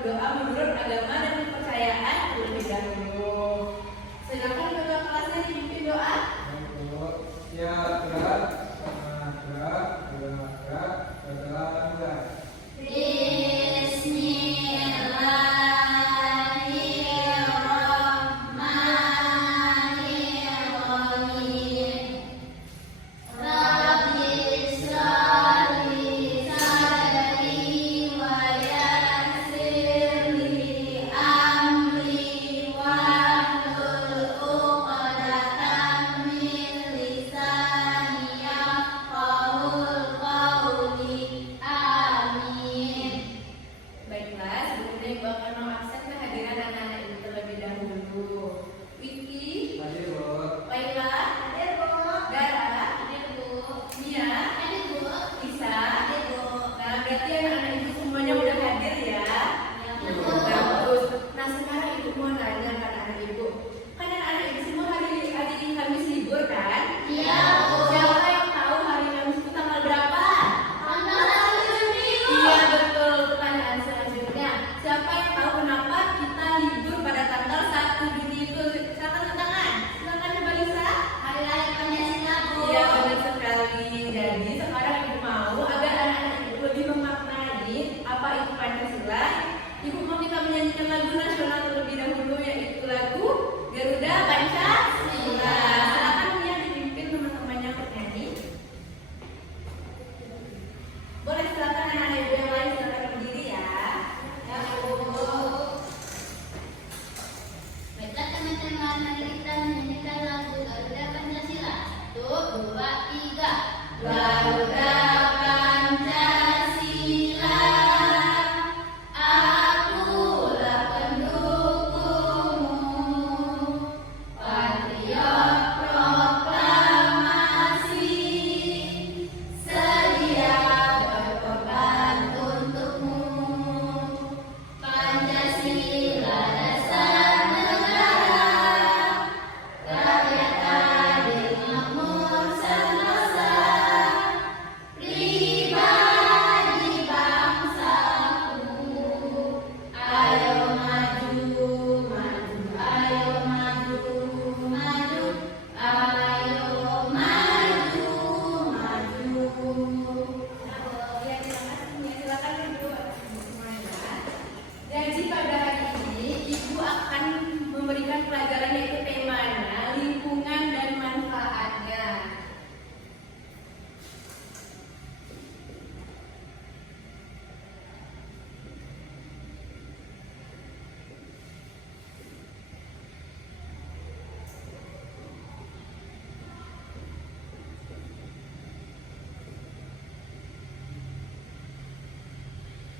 berdoa menurut agama dan kepercayaan terlebih dahulu. Silakan ketua kelasnya dipimpin doa. Ya, gerak, gerak, gerak, gerak, gerak.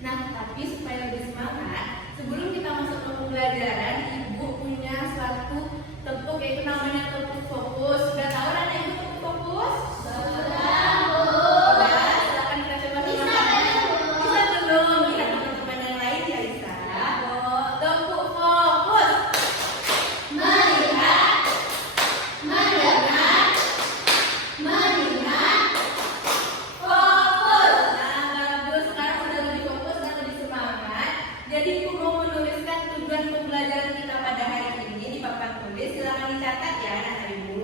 Nah, tapi supaya lebih semangat, sebelum kita masuk ke pembelajaran, Ibu punya suatu tepuk yaitu namanya tepuk fokus. Sudah tahu kan Ibu tepuk fokus? Sudah, Bu. Sudah, silakan kita coba sama-sama. Bisa belum? Lihat teman-teman yang lain ya, Lisa. Tepuk fokus. Melihat, mendengar, mengingat. Fokus. Nah, bagus. Sekarang udah lebih fokus dan lebih semangat. Jadi Ibu mau menuliskan tujuan pembelajaran kita pada hari ini di papan tulis. Silakan dicatat ya, anak Ibu.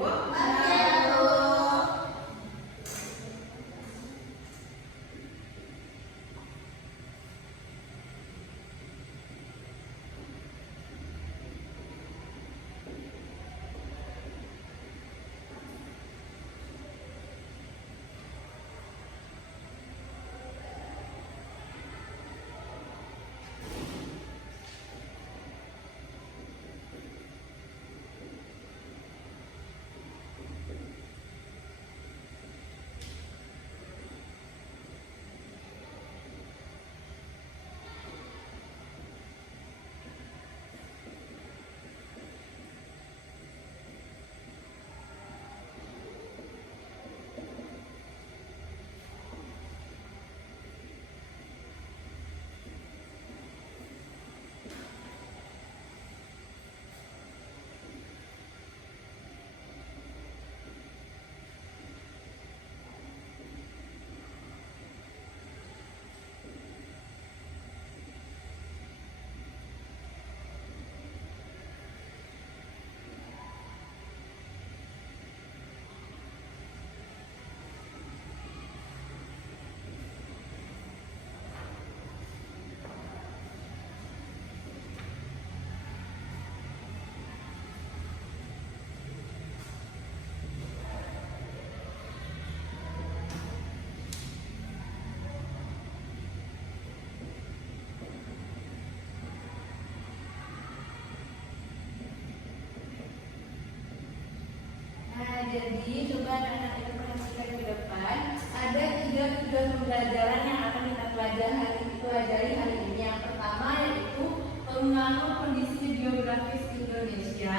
jadi coba anak-anak itu perhatikan ke depan. Ada 3 tujuan pembelajaran yang akan kita pelajari hari ini. Yang pertama yaitu pengaruh kondisi geografis Indonesia.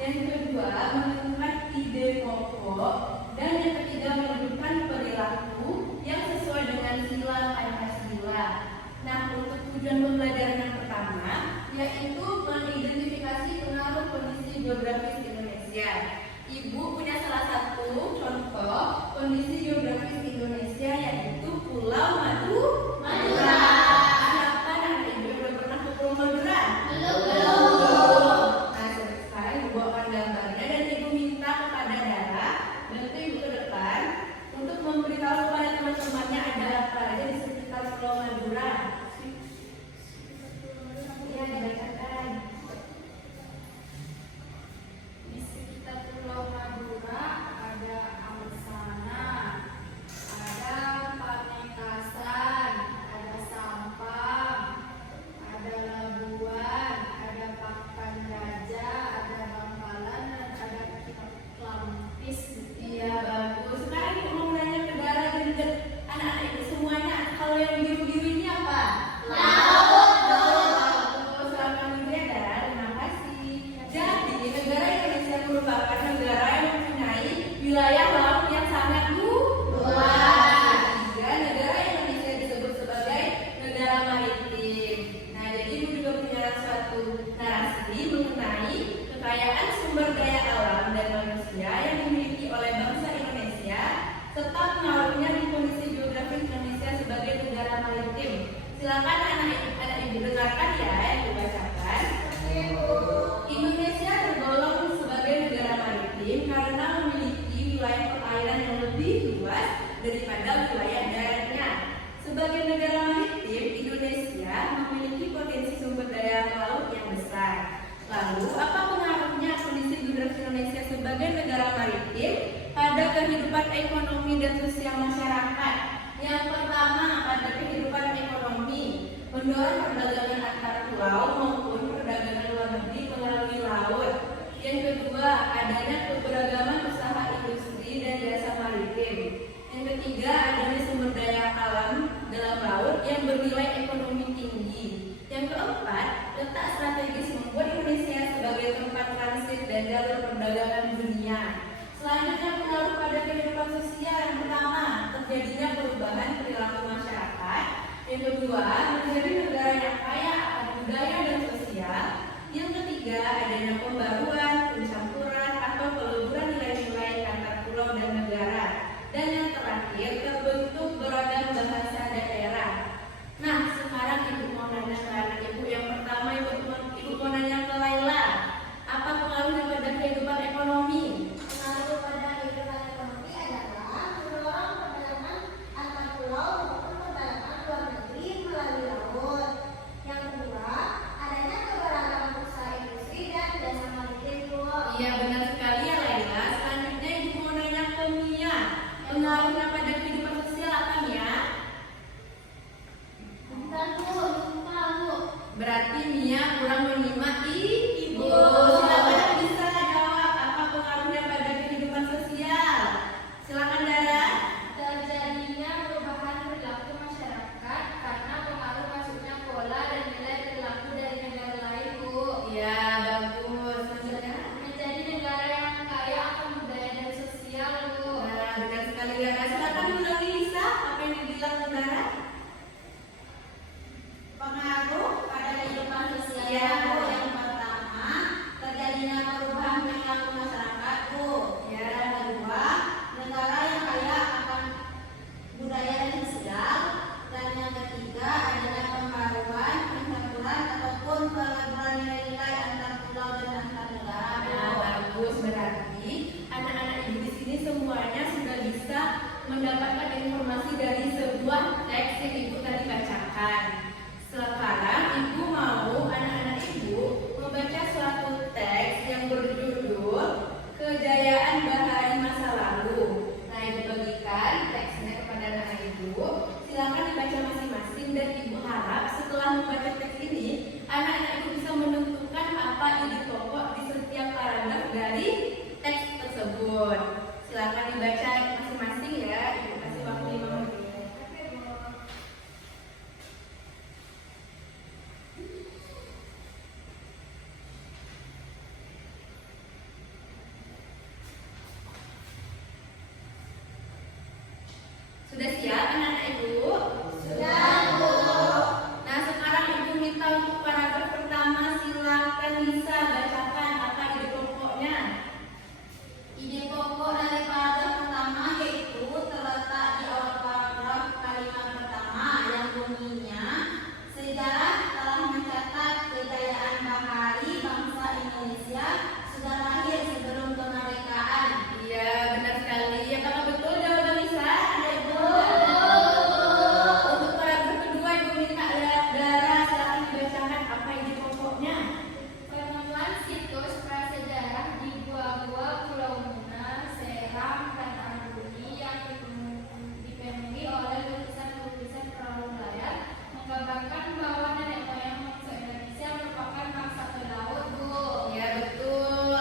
Yang kedua menentukan ide pokok. Dan yang ketiga menentukan perilaku yang sesuai dengan sila Pancasila. Nah, untuk tujuan pembelajaran yang pertama yaitu mengidentifikasi pengaruh kondisi geografis Indonesia. Ibu punya salah satu contoh kondisi geografis Indonesia yaitu Pulau Madura. Siapa anak ibu yang udah pernah ke Pulau Madura? Belum. Nah, sekarang ibu akan gambarnya dan ibu minta kepada Dara bantu ibu ke depan untuk memberitahu kepada teman-temannya ada apa aja di sekitar Pulau Madura. Iya, dibacakan. Di sekitar Pulau Madura ada Angsana, ada Pamekasan, ada Sampang, ada Labuan, ada Pakanraja, ada Bangkalan, dan ada Klampis. Iya, bagus. Sekarang ibu mau nanya ke Dara dan juga anak-anak ibu semuanya, kalau yang biru-biru ini apa? Laut. Selamat ibu ya Dara, terima kasih. Jadi negara Indonesia merupakan negara yang mempunyai wilayah laut yang sangat luas. Sehingga negara Indonesia disebut sebagai negara maritim. Nah, jadi ibu juga punya suatu narasi mengenai kekayaan sumber daya alam dan manusia yang dimiliki oleh bangsa Indonesia serta pengaruhnya di kondisi geografis Indonesia sebagai negara maritim. Silakan anak ibu dengarkan ya yang dibacakan. Indonesia tergolong sebagai negara maritim karena memiliki wilayah perairan yang lebih luas daripada wilayah daratnya. Sebagai negara maritim, Indonesia memiliki potensi sumber daya laut yang besar. Lalu, apa pengaruhnya kondisi geografis Indonesia sebagai negara maritim pada kehidupan ekonomi dan sosial masyarakat? Yang pertama, pada kehidupan ekonomi, mendorong perdagangan antar pulau maupun perdagangan luar negeri melalui laut. Yang kedua, adanya keberagaman usaha industri dan jasa maritim. Yang ketiga, adanya sumber daya alam dalam laut yang bernilai ekonomi tinggi. Yang keempat, letak strategis membuat Indonesia sebagai tempat transit dan jalur perdagangan dunia. Selanjutnya, pengaruh pada kehidupan sosial. Yang pertama, terjadinya perubahan perilaku masyarakat. Yang kedua, menjadi negara yang kaya akan budaya dan sosial. Yang ketiga, adanya pembaruan, pencampuran atau peleburan nilai-nilai antar pulau dan negara. Dan yang terakhir, terbentuk beragam bahasa daerah. Nah, sekarang ibu mau nanya ke anak ibu. Yang pertama, ibu mau nanya ke Laila. Apa pengaruhnya pada kehidupan ekonomi? Pengaruh pada kehidupan ekonomi adalah mendorong perdagangan antar pulau maupun perdagangan luar negeri melalui laut. Yang kedua, adanya keberagaman usaha industri dan jasa maritim. Iya, benar sekali ya Laila. Selanjutnya ibu mau nanya ke Mia. Pengaruhnya pada kehidupan sosial apa Mia? Bukan Bu, lupa Bu. Berarti Mia kurang menyimak ibu. Silakan bisa jawab apa pengaruhnya pada kehidupan sosial. Silakan Dara. Terjadinya perubahan perilaku masyarakat karena pengaruh masuknya pola dan nilai perilaku dari negara lain, Bu. Iya, bagus. Selanjutnya. Menjadi negara yang kaya akan budaya dan sosial, Bu. Nah, benar sekali Dara. Silakan ulangi Lisa apa yang dibilang Dara. Pengaruh pada kehidupan sosial Iya. yang pertama terjadinya perubahan perilaku masyarakat Bu. Ya. Yang kedua negara yang kaya akan budaya dan sosial. Dan yang ketiga adanya pembaruan, pencampuran ataupun peleburan nilai-nilai antar pulau dan antar negara Bu. Nah, bagus. Berarti anak-anak ibu di sini semuanya sudah bisa mendapatkan informasi dari sebuah teks yang ibu tadi bacakan. Sekarang ibu mau anak-anak ibu membaca suatu teks yang berjudul Kejayaan Bahari Masa Lalu. Nah, ibu bagikan teksnya kepada anak ibu. Silakan dibaca masing-masing dan ibu harap setelah membaca teks ini anak-anak ibu bisa menentukan apa ide pokok di setiap paragraf dari teks tersebut. untuk paragraf pertama, silakan Lisa bacakan apa ide pokoknya. Ide pokok dari paragraf pertama yaitu terletak di awal paragraf kalimat pertama yang bunyinya sejarah telah mencatat kejayaan bahari bangsa Indonesia sudah lahir sebelum kemerdekaan. Iya, benar sekali. Apakah betul jawaban Lisa? Ada Ibu? Untuk paragraf kedua, Ibu minta Dara silakan dibacakan apa ide pokoknya. Penemuan situs prasejarah di gua-gua Pulau Muna, Seram, dan Ambuni yang dipenuhi oleh lukisan-lukisan perahu layar menggambarkan bahwa nenek moyang bangsa Indonesia merupakan bangsa pelaut, Bu. Ya, betul.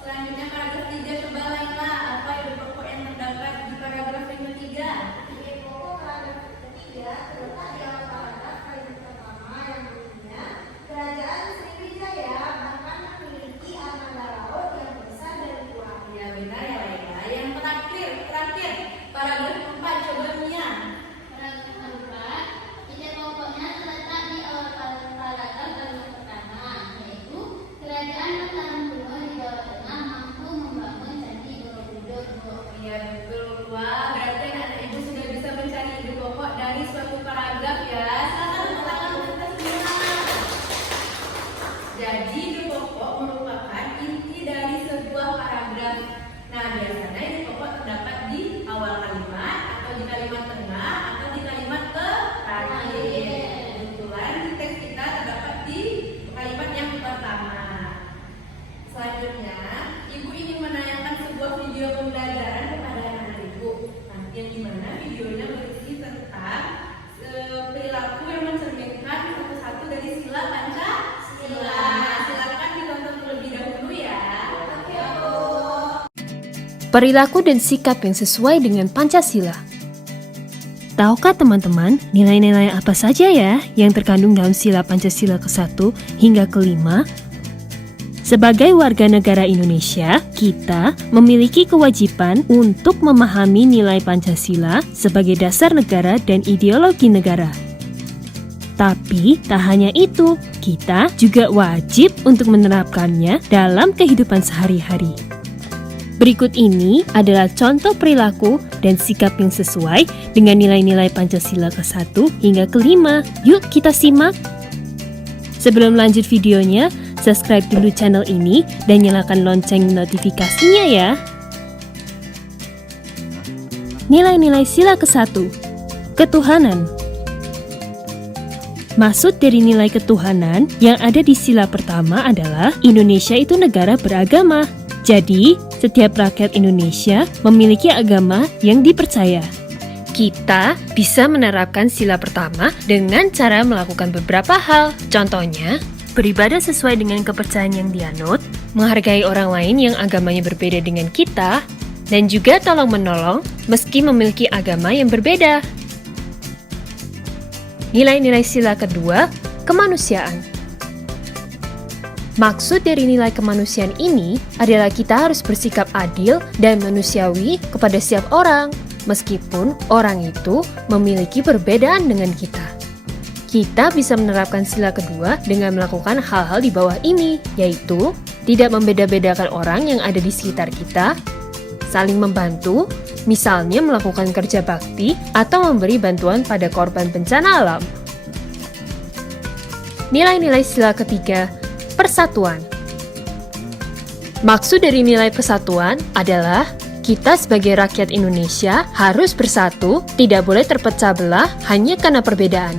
Selanjutnya paragraf 3, coba Laila, apa ide pokok yang terdapat di paragraf yang ketiga? Ide pokok paragraf ketiga terletak di awal paragraf kalimat pertama yang bunyinya Kerajaan Sriwijaya bahkan memiliki armada laut yang besar dari dua. Ya, benar ya Laila. Yang terakhir, paragraf 4, coba Mia. Paragraf keempat, ide pokoknya terletak di awal paragraf kalimat pertama, yaitu kerajaan Mataram kuno di Jawa Tengah mampu membangun candi Borobudur, Bu. Iya, betul. Wah, berarti anak ibu sudah bisa mencari ide pokok dari suatu paragraf ya. Silakan tepuk tangan untuk kita semua. Jadi ide pokok merupakan inti dari sebuah paragraf. Nah, biasanya ide pokok terdapat di awal kalimat atau di kalimat tengah atau di kalimat terakhir. Kebetulan di teks kita terdapat di kalimat yang pertama. Selanjutnya, ibu ingin menayangkan sebuah video pembelajaran kepada anak ibu. Nah, yang dimana videonya berisi tentang perilaku yang mencerminkan satu-satu dari sila Pancasila. Silakan ditonton terlebih dahulu ya. Oke, Bu. Perilaku dan sikap yang sesuai dengan Pancasila. Tahukah teman-teman nilai-nilai apa saja ya yang terkandung dalam sila Pancasila ke-1 hingga ke-5? Sebagai warga negara Indonesia, kita memiliki kewajiban untuk memahami nilai Pancasila sebagai dasar negara dan ideologi negara. Tapi, tak hanya itu, kita juga wajib untuk menerapkannya dalam kehidupan sehari-hari. Berikut ini adalah contoh perilaku dan sikap yang sesuai dengan nilai-nilai Pancasila ke-1 hingga ke-5. Yuk kita simak! Sebelum lanjut videonya, subscribe dulu channel ini dan nyalakan lonceng notifikasinya ya. Nilai-nilai sila ke-1. Ketuhanan. Maksud dari nilai ketuhanan yang ada di sila pertama adalah Indonesia itu negara beragama. Jadi, setiap rakyat Indonesia memiliki agama yang dipercaya. Kita bisa menerapkan sila pertama dengan cara melakukan beberapa hal. Contohnya, beribadah sesuai dengan kepercayaan yang dianut, menghargai orang lain yang agamanya berbeda dengan kita, dan juga tolong-menolong meski memiliki agama yang berbeda. Nilai-nilai sila kedua, kemanusiaan. Maksud dari nilai kemanusiaan ini adalah kita harus bersikap adil dan manusiawi kepada setiap orang, meskipun orang itu memiliki perbedaan dengan kita. Kita bisa menerapkan sila kedua dengan melakukan hal-hal di bawah ini, yaitu tidak membeda-bedakan orang yang ada di sekitar kita, saling membantu, misalnya melakukan kerja bakti atau memberi bantuan pada korban bencana alam. Nilai-nilai sila ketiga, persatuan. Maksud dari nilai persatuan adalah kita sebagai rakyat Indonesia harus bersatu, tidak boleh terpecah belah hanya karena perbedaan.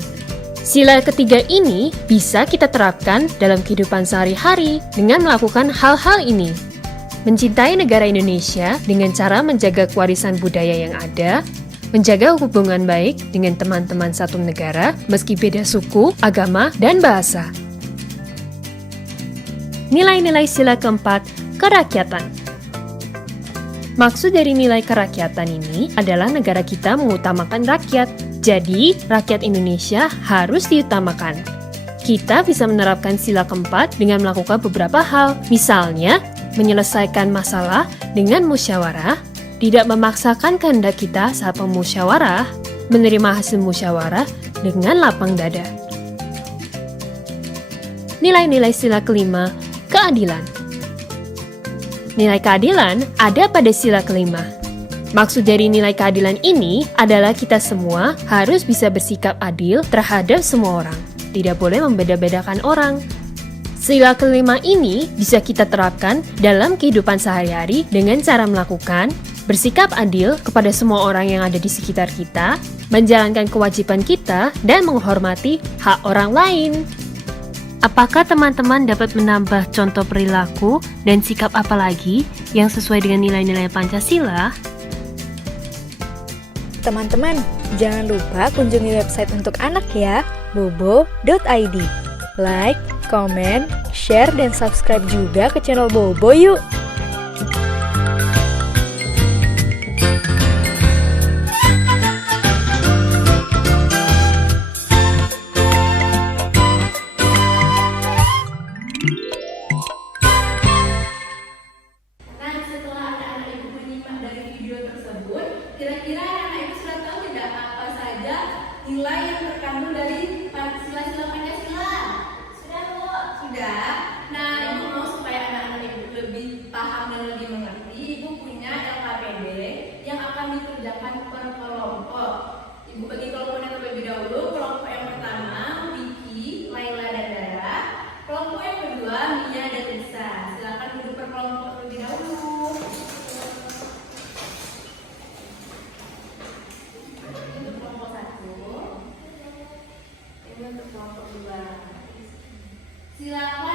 Sila ketiga ini bisa kita terapkan dalam kehidupan sehari-hari dengan melakukan hal-hal ini. Mencintai negara Indonesia dengan cara menjaga kewarisan budaya yang ada, menjaga hubungan baik dengan teman-teman satu negara meski beda suku, agama, dan bahasa. Nilai-nilai sila keempat, kerakyatan. Maksud dari nilai kerakyatan ini adalah negara kita mengutamakan rakyat. Jadi, rakyat Indonesia harus diutamakan. Kita bisa menerapkan sila keempat dengan melakukan beberapa hal. Misalnya, menyelesaikan masalah dengan musyawarah, tidak memaksakan kehendak kita saat bermusyawarah, menerima hasil musyawarah dengan lapang dada. nilai-nilai sila kelima, keadilan. Nilai keadilan ada pada sila kelima. Maksud dari nilai keadilan ini adalah kita semua harus bisa bersikap adil terhadap semua orang. Tidak boleh membeda-bedakan orang. Sila kelima ini bisa kita terapkan dalam kehidupan sehari-hari dengan cara melakukan bersikap adil kepada semua orang yang ada di sekitar kita, menjalankan kewajiban kita, dan menghormati hak orang lain. Apakah teman-teman dapat menambah contoh perilaku dan sikap apa lagi yang sesuai dengan nilai-nilai Pancasila? Teman-teman, jangan lupa kunjungi website untuk anak ya, bobo.id. Like, komen, share, dan subscribe juga ke channel Bobo yuk! Nah, setelah anak-anak ibu menyimak dari video tersebut, kira-kira anak-anak ibu sudah tahu tidak apa saja nilai yang terkandung dari sila-sila Pancasila? Sudah, Bu. Sudah. Nah, ibu mau supaya anak-anak ibu lebih paham dan lebih mengerti, ibu punya LKPD yang akan dikerjakan per kelompok. Ibu bagi kelompoknya terlebih dahulu. Kelompok yang pertama, Vicky, Laila, dan Dara. Kelompok yang kedua, Mia dan Lisa. Silakan duduk per kelompok terlebih dahulu. Ini untuk kelompok 1. Ini untuk kelompok 2. Silakan